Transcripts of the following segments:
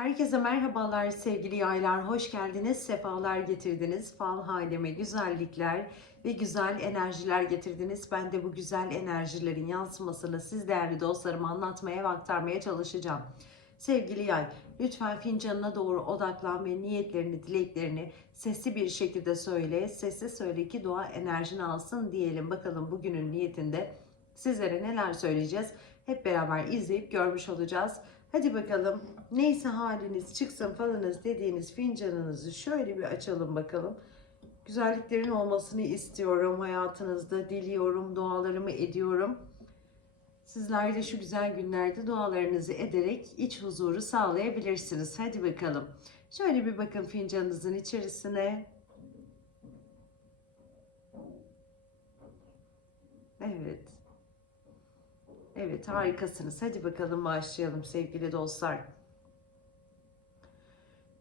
Herkese merhabalar sevgili yaylar. Hoş geldiniz, sefalar getirdiniz. Fal halime güzellikler ve güzel enerjiler getirdiniz. Ben de bu güzel enerjilerin yansımasını siz değerli dostlarıma anlatmaya ve aktarmaya çalışacağım. Sevgili yay, lütfen fincanına doğru odaklan ve niyetlerini, dileklerini sesli bir şekilde söyle. Sesli söyle ki dua enerjini alsın diyelim. Bakalım bugünün niyetinde sizlere neler söyleyeceğiz. Hep beraber izleyip görmüş olacağız. Hadi bakalım neyse haliniz çıksın falanız dediğiniz fincanınızı şöyle bir açalım bakalım. Güzelliklerin olmasını istiyorum hayatınızda diliyorum dualarımı ediyorum. Sizler de şu güzel günlerde dualarınızı ederek iç huzuru sağlayabilirsiniz. Hadi bakalım. Şöyle bir bakın fincanınızın içerisine. Evet. Evet harikasınız. Hadi bakalım başlayalım sevgili dostlar.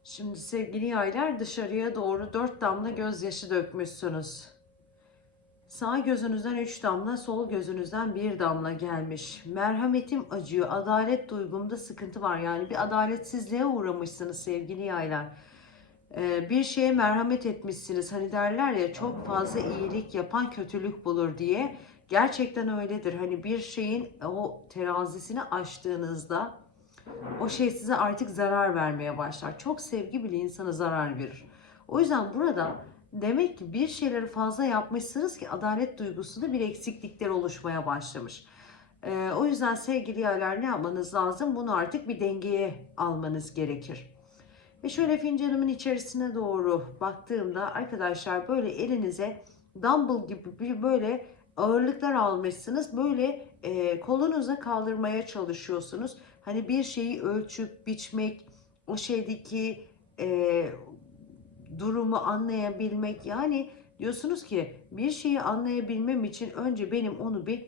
Şimdi sevgili yaylar dışarıya doğru dört damla gözyaşı dökmüşsünüz. Sağ gözünüzden üç damla, sol gözünüzden bir damla gelmiş. Merhametim acıyor, adalet duygumda sıkıntı var. Yani bir adaletsizliğe uğramışsınız sevgili yaylar. Ee, bir şeye merhamet etmişsiniz. Hani derler ya çok fazla iyilik yapan kötülük bulur diye. Gerçekten öyledir. Hani bir şeyin o terazisini aştığınızda o şey size artık zarar vermeye başlar. Çok sevgi bile insana zarar verir. O yüzden burada demek ki bir şeyleri fazla yapmışsınız ki adalet duygusunda bir eksiklikler oluşmaya başlamış. Ee, o yüzden sevgili yerler ne yapmanız lazım? Bunu artık bir dengeye almanız gerekir. Ve şöyle fincanımın içerisine doğru baktığımda arkadaşlar böyle elinize dumbbell gibi bir böyle ağırlıklar almışsınız. Böyle e, kolunuza kaldırmaya çalışıyorsunuz. Hani bir şeyi ölçüp biçmek, o şeydeki e, durumu anlayabilmek. Yani diyorsunuz ki bir şeyi anlayabilmem için önce benim onu bir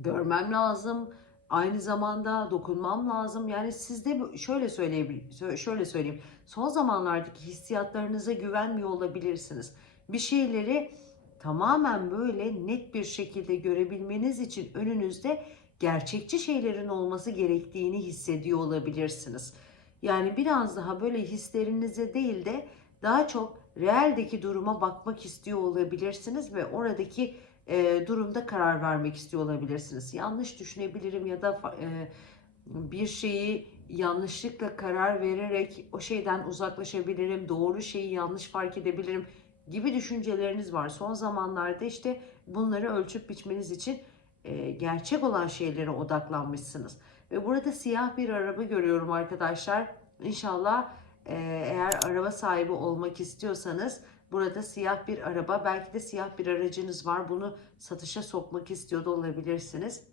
görmem lazım. Aynı zamanda dokunmam lazım. Yani sizde şöyle söyleyebilirim, şöyle söyleyeyim. Son zamanlardaki hissiyatlarınıza güvenmiyor olabilirsiniz. Bir şeyleri tamamen böyle net bir şekilde görebilmeniz için önünüzde gerçekçi şeylerin olması gerektiğini hissediyor olabilirsiniz. Yani biraz daha böyle hislerinize değil de daha çok realdeki duruma bakmak istiyor olabilirsiniz ve oradaki e, durumda karar vermek istiyor olabilirsiniz. Yanlış düşünebilirim ya da e, bir şeyi yanlışlıkla karar vererek o şeyden uzaklaşabilirim, doğru şeyi yanlış fark edebilirim gibi düşünceleriniz var. Son zamanlarda işte bunları ölçüp biçmeniz için e, gerçek olan şeylere odaklanmışsınız. Ve burada siyah bir araba görüyorum arkadaşlar. İnşallah e, eğer araba sahibi olmak istiyorsanız burada siyah bir araba belki de siyah bir aracınız var. Bunu satışa sokmak istiyor da olabilirsiniz.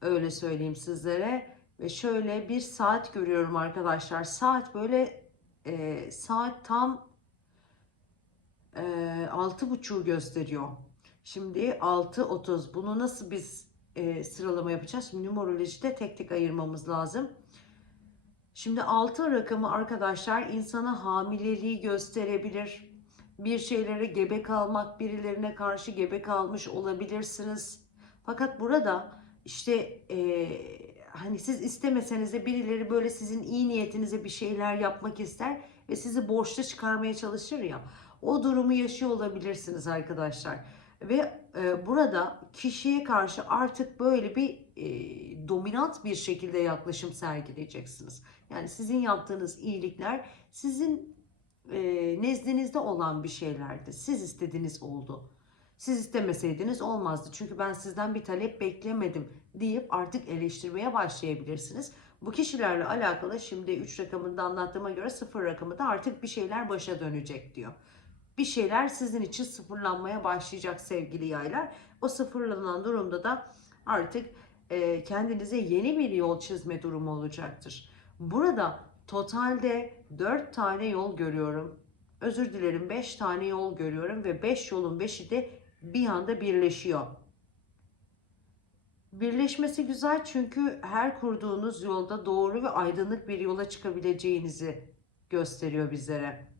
Öyle söyleyeyim sizlere. Ve şöyle bir saat görüyorum arkadaşlar. Saat böyle e, saat tam e, altı buçuğu gösteriyor. Şimdi 6.30 bunu nasıl biz e, sıralama yapacağız? Şimdi numerolojide tek tek ayırmamız lazım. Şimdi 6 rakamı arkadaşlar insana hamileliği gösterebilir. Bir şeylere gebe kalmak, birilerine karşı gebe kalmış olabilirsiniz. Fakat burada işte e, hani siz istemeseniz de birileri böyle sizin iyi niyetinize bir şeyler yapmak ister ve sizi borçta çıkarmaya çalışır ya. O durumu yaşıyor olabilirsiniz arkadaşlar. Ve e, burada kişiye karşı artık böyle bir e, dominant bir şekilde yaklaşım sergileyeceksiniz. Yani sizin yaptığınız iyilikler sizin e, nezdinizde olan bir şeylerdi. Siz istediğiniz oldu. Siz istemeseydiniz olmazdı. Çünkü ben sizden bir talep beklemedim deyip artık eleştirmeye başlayabilirsiniz. Bu kişilerle alakalı şimdi 3 rakamında anlattığıma göre 0 rakamı da artık bir şeyler başa dönecek diyor bir şeyler sizin için sıfırlanmaya başlayacak sevgili yaylar. O sıfırlanan durumda da artık e, kendinize yeni bir yol çizme durumu olacaktır. Burada totalde 4 tane yol görüyorum. Özür dilerim 5 tane yol görüyorum ve 5 yolun 5'i de bir anda birleşiyor. Birleşmesi güzel çünkü her kurduğunuz yolda doğru ve aydınlık bir yola çıkabileceğinizi gösteriyor bizlere.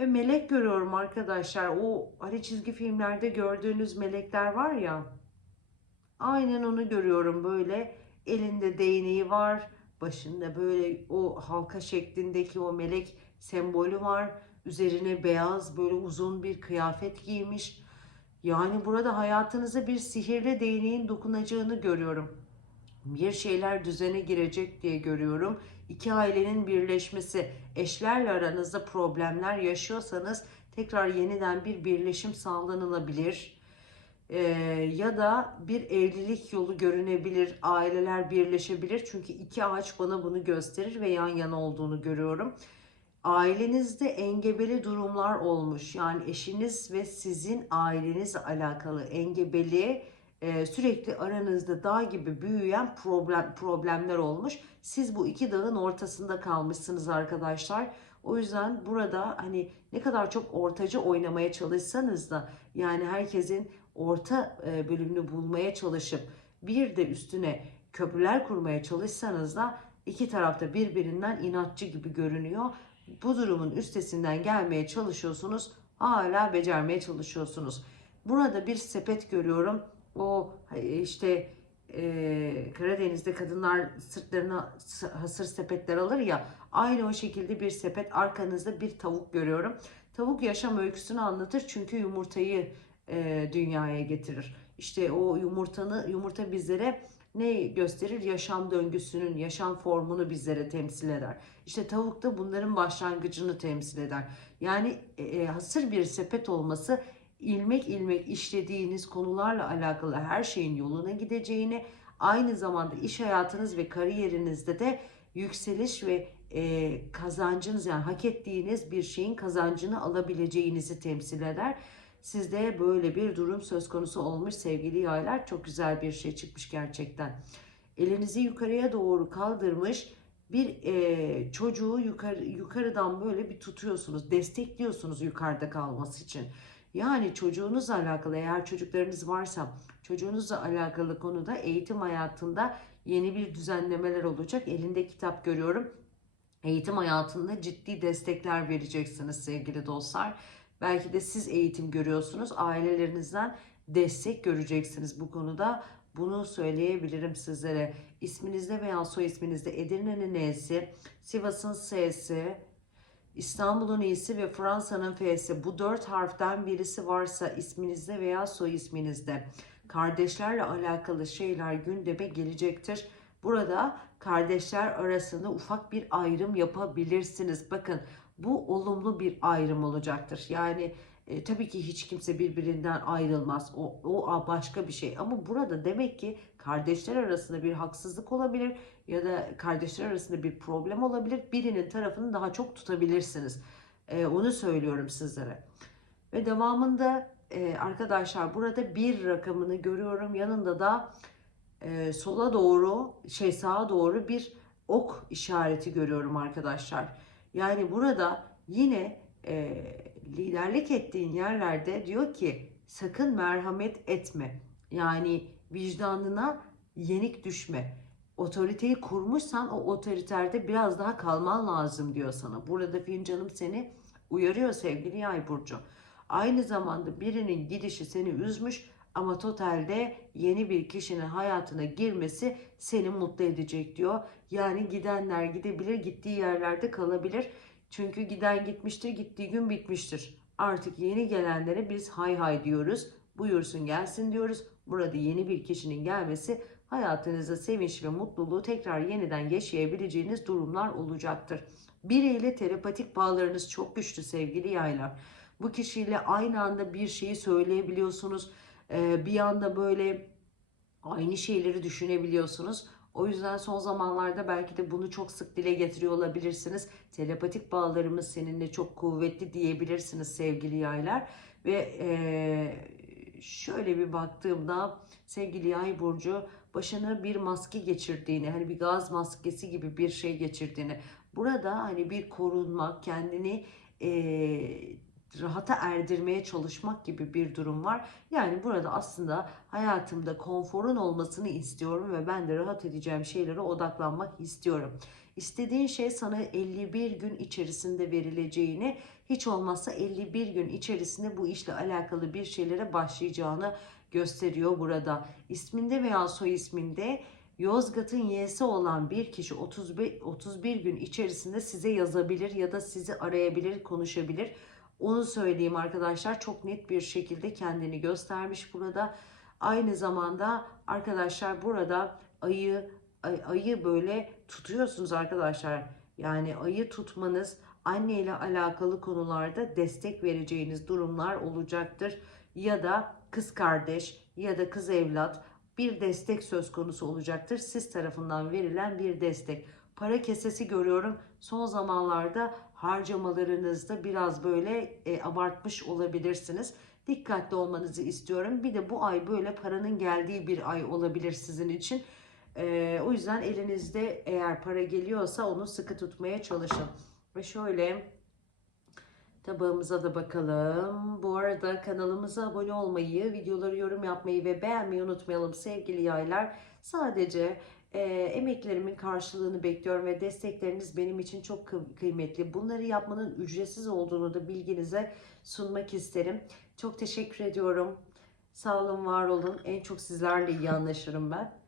Ve melek görüyorum arkadaşlar. O hani çizgi filmlerde gördüğünüz melekler var ya. Aynen onu görüyorum böyle. Elinde değneği var. Başında böyle o halka şeklindeki o melek sembolü var. Üzerine beyaz böyle uzun bir kıyafet giymiş. Yani burada hayatınıza bir sihirli değneğin dokunacağını görüyorum. Bir şeyler düzene girecek diye görüyorum. İki ailenin birleşmesi, eşlerle aranızda problemler yaşıyorsanız tekrar yeniden bir birleşim sağlanılabilir. Ee, ya da bir evlilik yolu görünebilir, aileler birleşebilir. Çünkü iki ağaç bana bunu gösterir ve yan yana olduğunu görüyorum. Ailenizde engebeli durumlar olmuş. Yani eşiniz ve sizin ailenizle alakalı engebeli e, sürekli aranızda dağ gibi büyüyen problem problemler olmuş. Siz bu iki dağın ortasında kalmışsınız arkadaşlar. O yüzden burada hani ne kadar çok ortacı oynamaya çalışsanız da yani herkesin orta e, bölümünü bulmaya çalışıp bir de üstüne köprüler kurmaya çalışsanız da iki tarafta birbirinden inatçı gibi görünüyor. Bu durumun üstesinden gelmeye çalışıyorsunuz. Hala becermeye çalışıyorsunuz. Burada bir sepet görüyorum. O işte e, Karadeniz'de kadınlar sırtlarına hasır sepetler alır ya. Aynı o şekilde bir sepet arkanızda bir tavuk görüyorum. Tavuk yaşam öyküsünü anlatır çünkü yumurtayı e, dünyaya getirir. İşte o yumurtanı yumurta bizlere ne gösterir? Yaşam döngüsünün, yaşam formunu bizlere temsil eder. İşte tavuk da bunların başlangıcını temsil eder. Yani e, e, hasır bir sepet olması ilmek ilmek işlediğiniz konularla alakalı her şeyin yoluna gideceğini, aynı zamanda iş hayatınız ve kariyerinizde de yükseliş ve e, kazancınız yani hak ettiğiniz bir şeyin kazancını alabileceğinizi temsil eder. Sizde böyle bir durum söz konusu olmuş sevgili yaylar. Çok güzel bir şey çıkmış gerçekten. Elinizi yukarıya doğru kaldırmış bir e, çocuğu yukarı yukarıdan böyle bir tutuyorsunuz, destekliyorsunuz yukarıda kalması için. Yani çocuğunuzla alakalı eğer çocuklarınız varsa çocuğunuzla alakalı konuda eğitim hayatında yeni bir düzenlemeler olacak. Elinde kitap görüyorum. Eğitim hayatında ciddi destekler vereceksiniz sevgili dostlar. Belki de siz eğitim görüyorsunuz. Ailelerinizden destek göreceksiniz bu konuda. Bunu söyleyebilirim sizlere. İsminizde veya soy isminizde Edirne'nin N'si, Sivas'ın S'si, İstanbul'un İ'si ve Fransa'nın F'si bu dört harften birisi varsa isminizde veya soy isminizde kardeşlerle alakalı şeyler gündeme gelecektir. Burada kardeşler arasında ufak bir ayrım yapabilirsiniz. Bakın bu olumlu bir ayrım olacaktır. Yani e, tabii ki hiç kimse birbirinden ayrılmaz. O, o başka bir şey. Ama burada demek ki kardeşler arasında bir haksızlık olabilir ya da kardeşler arasında bir problem olabilir. Birinin tarafını daha çok tutabilirsiniz. E, onu söylüyorum sizlere. Ve devamında e, arkadaşlar burada bir rakamını görüyorum. Yanında da e, sola doğru şey sağa doğru bir ok işareti görüyorum arkadaşlar. Yani burada yine e, liderlik ettiğin yerlerde diyor ki sakın merhamet etme. Yani vicdanına yenik düşme. Otoriteyi kurmuşsan o otoriterde biraz daha kalman lazım diyor sana. Burada fincanım seni uyarıyor sevgili yay burcu. Aynı zamanda birinin gidişi seni üzmüş ama totalde yeni bir kişinin hayatına girmesi seni mutlu edecek diyor. Yani gidenler gidebilir, gittiği yerlerde kalabilir. Çünkü giden gitmiştir, gittiği gün bitmiştir. Artık yeni gelenlere biz hay hay diyoruz. Buyursun gelsin diyoruz. Burada yeni bir kişinin gelmesi hayatınızda sevinç ve mutluluğu tekrar yeniden yaşayabileceğiniz durumlar olacaktır. Biriyle telepatik bağlarınız çok güçlü sevgili yaylar. Bu kişiyle aynı anda bir şeyi söyleyebiliyorsunuz. Ee, bir anda böyle aynı şeyleri düşünebiliyorsunuz. O yüzden son zamanlarda belki de bunu çok sık dile getiriyor olabilirsiniz. Telepatik bağlarımız seninle çok kuvvetli diyebilirsiniz sevgili yaylar. Ve ee, şöyle bir baktığımda sevgili yay burcu başına bir maske geçirdiğini, hani bir gaz maskesi gibi bir şey geçirdiğini, burada hani bir korunmak, kendini ee, rahata erdirmeye çalışmak gibi bir durum var. Yani burada aslında hayatımda konforun olmasını istiyorum ve ben de rahat edeceğim şeylere odaklanmak istiyorum. İstediğin şey sana 51 gün içerisinde verileceğini, hiç olmazsa 51 gün içerisinde bu işle alakalı bir şeylere başlayacağını gösteriyor burada. İsminde veya soy isminde Yozgat'ın y'si olan bir kişi 31, 31 gün içerisinde size yazabilir ya da sizi arayabilir, konuşabilir. Onu söyleyeyim arkadaşlar. Çok net bir şekilde kendini göstermiş burada. Aynı zamanda arkadaşlar burada ayı ay- ayı böyle tutuyorsunuz arkadaşlar. Yani ayı tutmanız anne ile alakalı konularda destek vereceğiniz durumlar olacaktır. Ya da kız kardeş ya da kız evlat bir destek söz konusu olacaktır. Siz tarafından verilen bir destek. Para kesesi görüyorum. Son zamanlarda harcamalarınızda biraz böyle e, abartmış olabilirsiniz. Dikkatli olmanızı istiyorum. Bir de bu ay böyle paranın geldiği bir ay olabilir sizin için. E, o yüzden elinizde eğer para geliyorsa onu sıkı tutmaya çalışın. Ve şöyle tabağımıza da bakalım. Bu arada kanalımıza abone olmayı, videoları yorum yapmayı ve beğenmeyi unutmayalım sevgili yaylar. Sadece e, emeklerimin karşılığını bekliyorum ve destekleriniz benim için çok kı- kıymetli. Bunları yapmanın ücretsiz olduğunu da bilginize sunmak isterim. Çok teşekkür ediyorum. Sağ olun, var olun. En çok sizlerle iyi anlaşırım ben.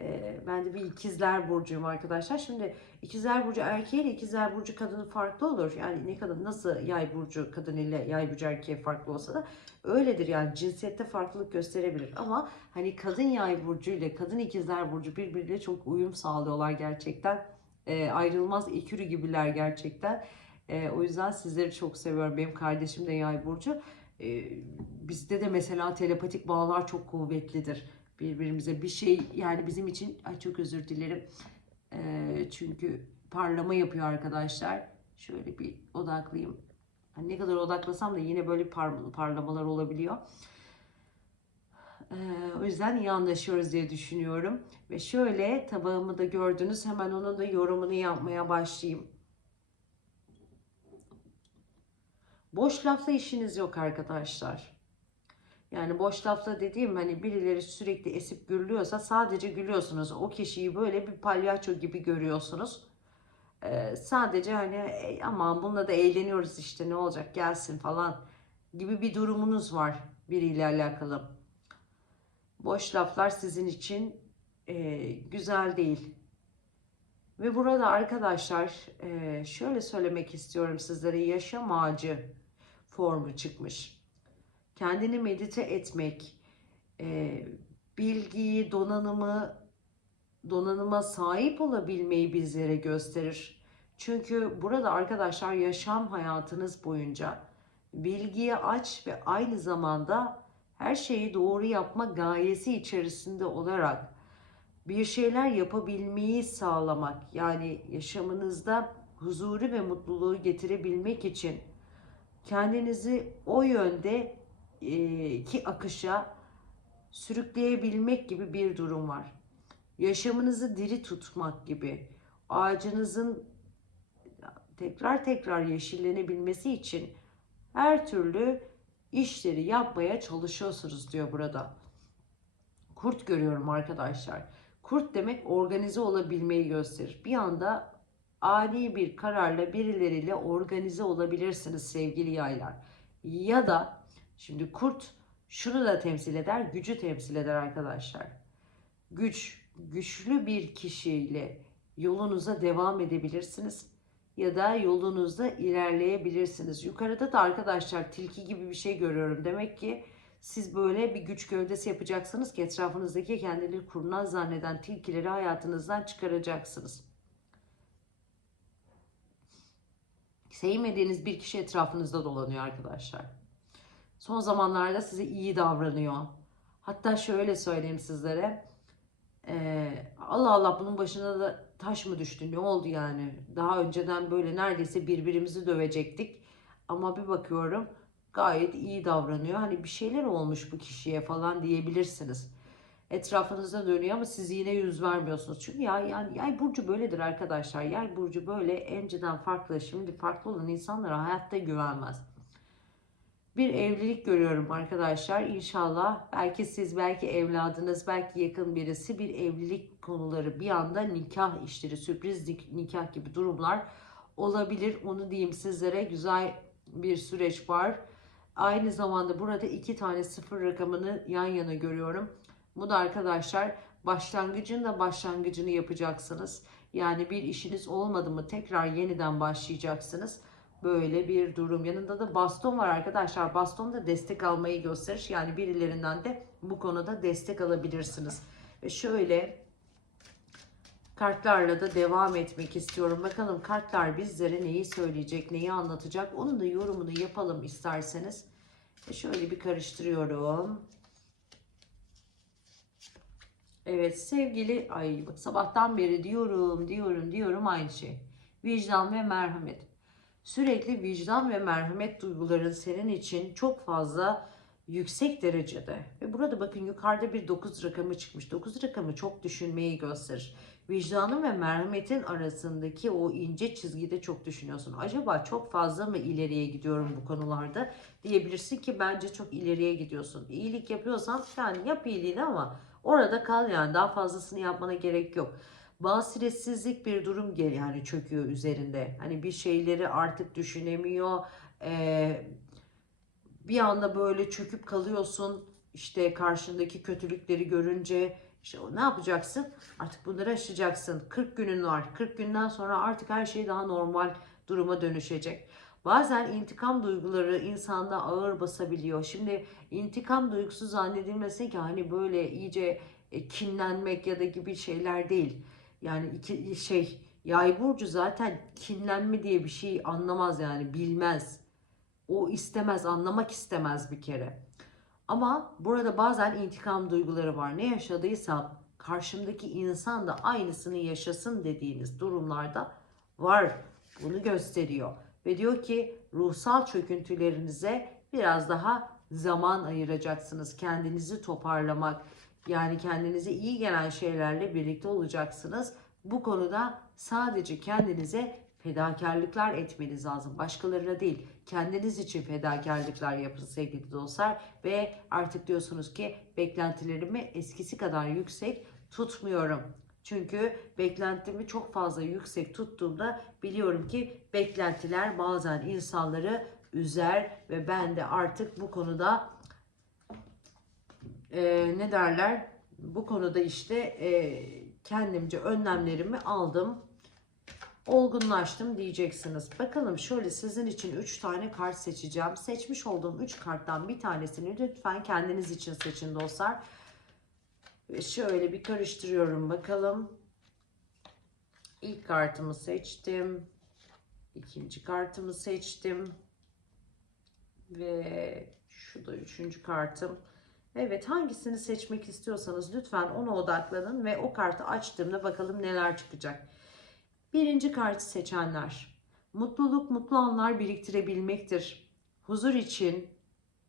E, ben de bir ikizler burcuyum arkadaşlar. Şimdi ikizler burcu erkeği ile ikizler burcu kadını farklı olur. Yani ne kadın nasıl yay burcu kadın ile yay burcu erkeği farklı olsa da öyledir yani cinsiyette farklılık gösterebilir. Ama hani kadın yay burcu ile kadın ikizler burcu birbiriyle çok uyum sağlıyorlar gerçekten. E, ayrılmaz ekürü gibiler gerçekten. E, o yüzden sizleri çok seviyorum. Benim kardeşim de yay burcu. E, bizde de mesela telepatik bağlar çok kuvvetlidir birbirimize. Bir şey yani bizim için ay çok özür dilerim. E, çünkü parlama yapıyor arkadaşlar. Şöyle bir odaklayayım. Hani ne kadar odaklasam da yine böyle par- parlamalar olabiliyor. Ee, o yüzden iyi anlaşıyoruz diye düşünüyorum. Ve şöyle tabağımı da gördünüz. Hemen onun da yorumunu yapmaya başlayayım. Boş lafla işiniz yok arkadaşlar. Yani boş lafla dediğim hani birileri sürekli esip gürlüyorsa sadece gülüyorsunuz. O kişiyi böyle bir palyaço gibi görüyorsunuz. Ee, sadece hani "E, aman bununla da eğleniyoruz işte ne olacak gelsin falan gibi bir durumunuz var biriyle alakalı. Boş laflar sizin için e, güzel değil. Ve burada arkadaşlar e, şöyle söylemek istiyorum sizlere yaşam ağacı formu çıkmış. Kendini medite etmek, e, bilgiyi, donanımı, donanıma sahip olabilmeyi bizlere gösterir. Çünkü burada arkadaşlar yaşam hayatınız boyunca bilgiye aç ve aynı zamanda her şeyi doğru yapma gayesi içerisinde olarak bir şeyler yapabilmeyi sağlamak yani yaşamınızda huzuru ve mutluluğu getirebilmek için kendinizi o yönde ki akışa sürükleyebilmek gibi bir durum var. Yaşamınızı diri tutmak gibi ağacınızın tekrar tekrar yeşillenebilmesi için her türlü işleri yapmaya çalışıyorsunuz diyor burada. Kurt görüyorum arkadaşlar. Kurt demek organize olabilmeyi gösterir. Bir anda ani bir kararla birileriyle organize olabilirsiniz sevgili yaylar. Ya da şimdi kurt şunu da temsil eder, gücü temsil eder arkadaşlar. Güç, güçlü bir kişiyle yolunuza devam edebilirsiniz ya da yolunuzda ilerleyebilirsiniz. Yukarıda da arkadaşlar tilki gibi bir şey görüyorum. Demek ki siz böyle bir güç gövdesi yapacaksınız ki etrafınızdaki kendileri kurnaz zanneden tilkileri hayatınızdan çıkaracaksınız. Sevmediğiniz bir kişi etrafınızda dolanıyor arkadaşlar. Son zamanlarda size iyi davranıyor. Hatta şöyle söyleyeyim sizlere. Ee, Allah Allah bunun başına da taş mı düştü ne oldu yani? Daha önceden böyle neredeyse birbirimizi dövecektik. Ama bir bakıyorum gayet iyi davranıyor. Hani bir şeyler olmuş bu kişiye falan diyebilirsiniz. Etrafınızda dönüyor ama siz yine yüz vermiyorsunuz. Çünkü ya yani yay burcu böyledir arkadaşlar. Yay burcu böyle önceden farklı, şimdi farklı olan insanlara hayatta güvenmez. Bir evlilik görüyorum arkadaşlar. İnşallah belki siz, belki evladınız, belki yakın birisi bir evlilik konuları bir anda nikah işleri, sürpriz nik- nikah gibi durumlar olabilir. Onu diyeyim sizlere. Güzel bir süreç var. Aynı zamanda burada iki tane sıfır rakamını yan yana görüyorum. Bu da arkadaşlar Başlangıcın da başlangıcını yapacaksınız. Yani bir işiniz olmadı mı tekrar yeniden başlayacaksınız. Böyle bir durum. Yanında da baston var arkadaşlar. Baston da destek almayı gösterir. Yani birilerinden de bu konuda destek alabilirsiniz. Ve şöyle kartlarla da devam etmek istiyorum. Bakalım kartlar bizlere neyi söyleyecek, neyi anlatacak. Onun da yorumunu yapalım isterseniz. Ve şöyle bir karıştırıyorum. Evet sevgili ay bak sabahtan beri diyorum diyorum diyorum aynı şey. Vicdan ve merhamet. Sürekli vicdan ve merhamet duyguların senin için çok fazla yüksek derecede. Ve burada bakın yukarıda bir 9 rakamı çıkmış. 9 rakamı çok düşünmeyi gösterir. Vicdanın ve merhametin arasındaki o ince çizgide çok düşünüyorsun. Acaba çok fazla mı ileriye gidiyorum bu konularda? Diyebilirsin ki bence çok ileriye gidiyorsun. İyilik yapıyorsan yani yap iyiliğini ama orada kal yani daha fazlasını yapmana gerek yok. Basiretsizlik bir durum gel yani çöküyor üzerinde. Hani bir şeyleri artık düşünemiyor. Ee, bir anda böyle çöküp kalıyorsun. İşte karşındaki kötülükleri görünce işte ne yapacaksın? Artık bunları aşacaksın. 40 günün var. 40 günden sonra artık her şey daha normal duruma dönüşecek. Bazen intikam duyguları insanda ağır basabiliyor. Şimdi intikam duygusu zannedilmesin ki hani böyle iyice e, kinlenmek ya da gibi şeyler değil. Yani iki şey yay burcu zaten kinlenme diye bir şey anlamaz yani bilmez. O istemez, anlamak istemez bir kere. Ama burada bazen intikam duyguları var. Ne yaşadıysam karşımdaki insan da aynısını yaşasın dediğiniz durumlarda var. Bunu gösteriyor. Ve diyor ki ruhsal çöküntülerinize biraz daha zaman ayıracaksınız. Kendinizi toparlamak, yani kendinize iyi gelen şeylerle birlikte olacaksınız. Bu konuda sadece kendinize fedakarlıklar etmeniz lazım. Başkalarına değil, kendiniz için fedakarlıklar yapın sevgili dostlar. Ve artık diyorsunuz ki beklentilerimi eskisi kadar yüksek tutmuyorum. Çünkü beklentimi çok fazla yüksek tuttuğumda biliyorum ki beklentiler bazen insanları üzer ve ben de artık bu konuda e, ne derler bu konuda işte e, kendimce önlemlerimi aldım olgunlaştım diyeceksiniz. Bakalım şöyle sizin için 3 tane kart seçeceğim. Seçmiş olduğum 3 karttan bir tanesini lütfen kendiniz için seçin dostlar. Ve şöyle bir karıştırıyorum bakalım. İlk kartımı seçtim. İkinci kartımı seçtim. Ve şu da üçüncü kartım. Evet hangisini seçmek istiyorsanız lütfen ona odaklanın ve o kartı açtığımda bakalım neler çıkacak. Birinci kartı seçenler. Mutluluk mutlu anlar biriktirebilmektir. Huzur için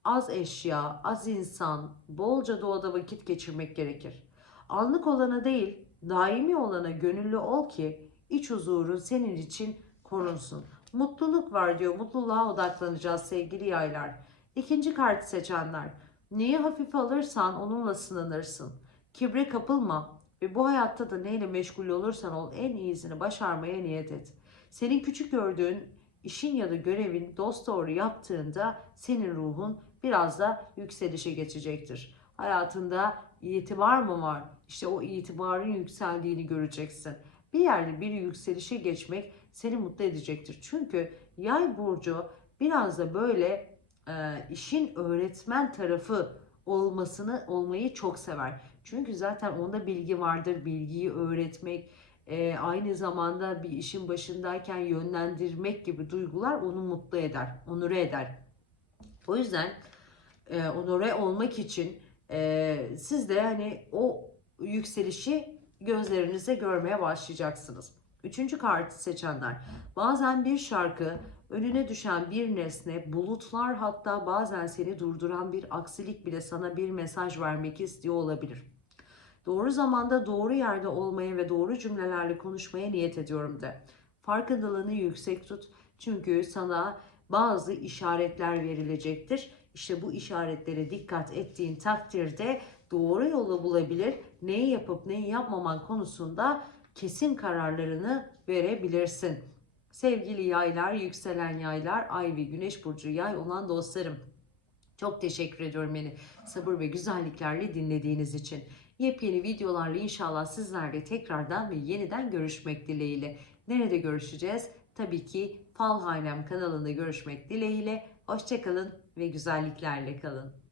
az eşya, az insan, bolca doğada vakit geçirmek gerekir. Anlık olana değil, daimi olana gönüllü ol ki iç huzurun senin için korunsun. Mutluluk var diyor. Mutluluğa odaklanacağız sevgili yaylar. İkinci kartı seçenler. Neyi hafife alırsan onunla sınanırsın. Kibre kapılma ve bu hayatta da neyle meşgul olursan ol en iyisini başarmaya niyet et. Senin küçük gördüğün işin ya da görevin dost doğru yaptığında senin ruhun biraz da yükselişe geçecektir. Hayatında itibar mı var? İşte o itibarın yükseldiğini göreceksin. Bir yerde bir yükselişe geçmek seni mutlu edecektir. Çünkü yay burcu biraz da böyle e, işin öğretmen tarafı olmasını olmayı çok sever. Çünkü zaten onda bilgi vardır. Bilgiyi öğretmek, e, aynı zamanda bir işin başındayken yönlendirmek gibi duygular onu mutlu eder, onure eder. O yüzden e, onore olmak için e, siz de hani o yükselişi gözlerinize görmeye başlayacaksınız. Üçüncü kartı seçenler. Bazen bir şarkı, önüne düşen bir nesne, bulutlar hatta bazen seni durduran bir aksilik bile sana bir mesaj vermek istiyor olabilir. Doğru zamanda doğru yerde olmaya ve doğru cümlelerle konuşmaya niyet ediyorum de. Farkındalığını yüksek tut. Çünkü sana bazı işaretler verilecektir. İşte bu işaretlere dikkat ettiğin takdirde doğru yolu bulabilir. Neyi yapıp neyi yapmaman konusunda kesin kararlarını verebilirsin. Sevgili yaylar, yükselen yaylar, ay ve güneş burcu yay olan dostlarım. Çok teşekkür ediyorum beni sabır ve güzelliklerle dinlediğiniz için. Yepyeni videolarla inşallah sizlerle tekrardan ve yeniden görüşmek dileğiyle. Nerede görüşeceğiz? Tabii ki Falhanem kanalında görüşmek dileğiyle. Hoşçakalın ve güzelliklerle kalın.